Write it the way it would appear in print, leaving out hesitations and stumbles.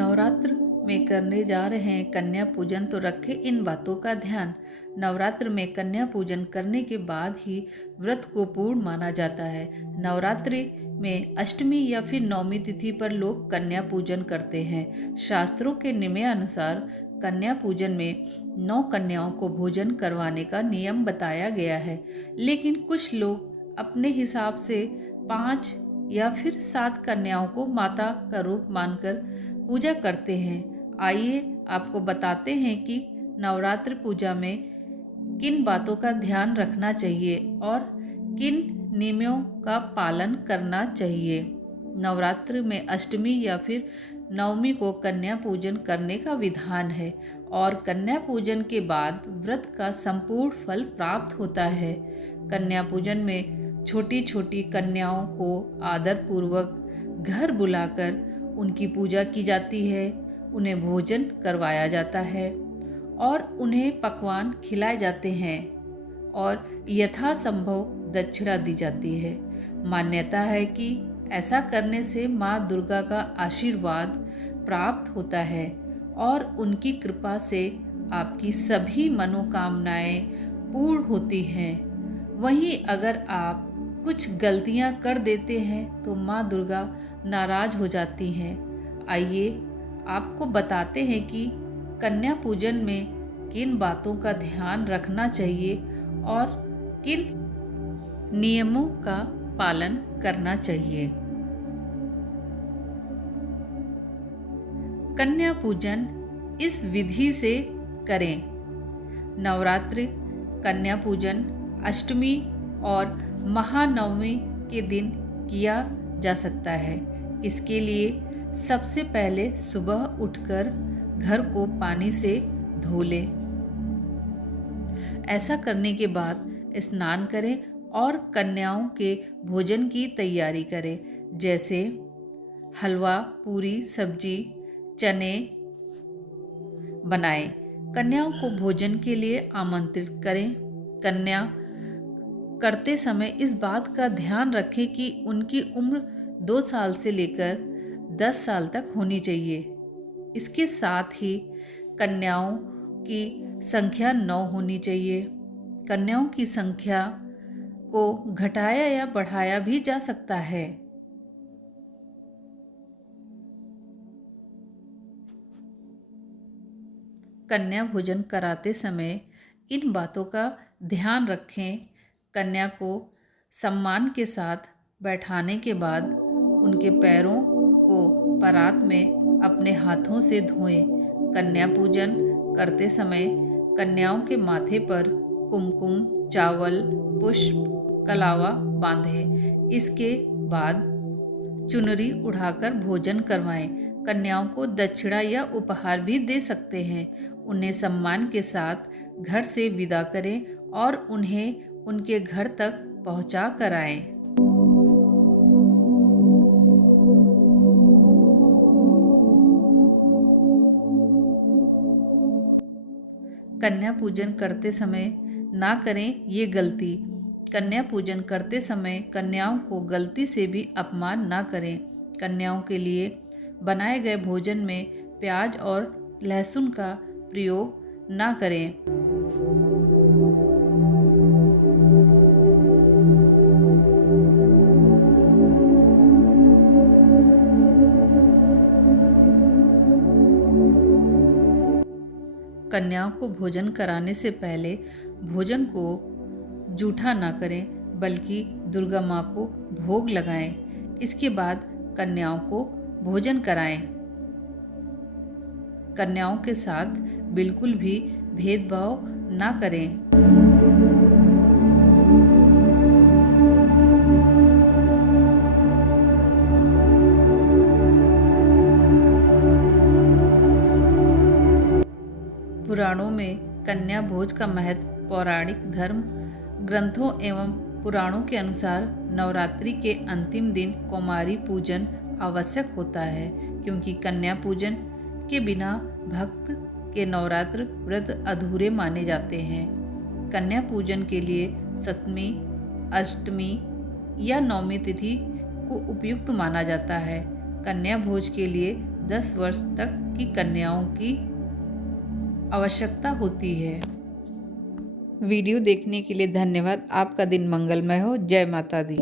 नवरात्र में करने जा रहे हैं कन्या पूजन, तो रखें इन बातों का ध्यान। नवरात्र में कन्या पूजन करने के बाद ही व्रत को पूर्ण माना जाता है। नवरात्रि में अष्टमी या फिर नवमी तिथि पर लोग कन्या पूजन करते हैं। शास्त्रों के नियमानुसार कन्या पूजन में 9 कन्याओं को भोजन करवाने का नियम बताया गया है, लेकिन कुछ लोग अपने हिसाब से 5 या फिर 7 कन्याओं को माता का रूप मानकर पूजा करते हैं। आइए आपको बताते हैं कि नवरात्र पूजा में किन बातों का ध्यान रखना चाहिए और किन नियमों का पालन करना चाहिए। नवरात्र में अष्टमी या फिर नवमी को कन्या पूजन करने का विधान है और कन्या पूजन के बाद व्रत का संपूर्ण फल प्राप्त होता है। कन्या पूजन में छोटी छोटी कन्याओं को आदरपूर्वक घर बुलाकर उनकी पूजा की जाती है, उन्हें भोजन करवाया जाता है और उन्हें पकवान खिलाए जाते हैं और यथासंभव दक्षिणा दी जाती है। मान्यता है कि ऐसा करने से माँ दुर्गा का आशीर्वाद प्राप्त होता है और उनकी कृपा से आपकी सभी मनोकामनाएं पूर्ण होती हैं। वहीं अगर आप कुछ गलतियां कर देते हैं तो माँ दुर्गा नाराज हो जाती हैं। आइए आपको बताते हैं कि कन्या पूजन में किन बातों का ध्यान रखना चाहिए और किन नियमों का पालन करना चाहिए। कन्या पूजन इस विधि से करें। नवरात्रि कन्या पूजन अष्टमी और महानवमी के दिन किया जा सकता है। इसके लिए सबसे पहले सुबह उठकर घर को पानी से धो लें। ऐसा करने के बाद स्नान करें और कन्याओं के भोजन की तैयारी करें, जैसे हलवा, पूरी, सब्जी, चने बनाएं। कन्याओं को भोजन के लिए आमंत्रित करें। कन्या करते समय इस बात का ध्यान रखें कि उनकी उम्र 2 साल से लेकर 10 साल तक होनी चाहिए। इसके साथ ही कन्याओं की संख्या 9 होनी चाहिए। कन्याओं की संख्या को घटाया या बढ़ाया भी जा सकता है। कन्या भोजन कराते समय इन बातों का ध्यान रखें। कन्या को सम्मान के साथ बैठाने के बाद उनके पैरों को परात में अपने हाथों से धोएं। कन्या पूजन करते समय कन्याओं के माथे पर कुमकुम, चावल, पुष्प, कलावा बांधें। इसके बाद चुनरी उड़ाकर भोजन करवाएं। कन्याओं को दक्षिणा या उपहार भी दे सकते हैं। उन्हें सम्मान के साथ घर से विदा करें और उन्हें उनके घर तक पहुंचा कर आएं। कन्या पूजन करते समय ना करें ये गलती। कन्या पूजन करते समय कन्याओं को गलती से भी अपमान ना करें। कन्याओं के लिए बनाए गए भोजन में प्याज और लहसुन का प्रयोग ना करें। कन्याओं को भोजन कराने से पहले भोजन को जूठा ना करें, बल्कि दुर्गा माँ को भोग लगाएं। इसके बाद कन्याओं को भोजन कराएं। कन्याओं के साथ बिल्कुल भी भेदभाव ना करें। पुराणों में कन्या भोज का महत्व पौराणिक धर्म ग्रंथों एवं पुराणों के अनुसार नवरात्रि के अंतिम दिन कौमारी पूजन आवश्यक होता है, क्योंकि कन्या पूजन के बिना भक्त के नवरात्र व्रत अधूरे माने जाते हैं। कन्या पूजन के लिए सप्तमी, अष्टमी या नवमी तिथि को उपयुक्त माना जाता है। कन्या भोज के लिए 10 वर्ष तक की कन्याओं की आवश्यकता होती है। वीडियो देखने के लिए धन्यवाद। आपका दिन मंगलमय हो। जय माता दी।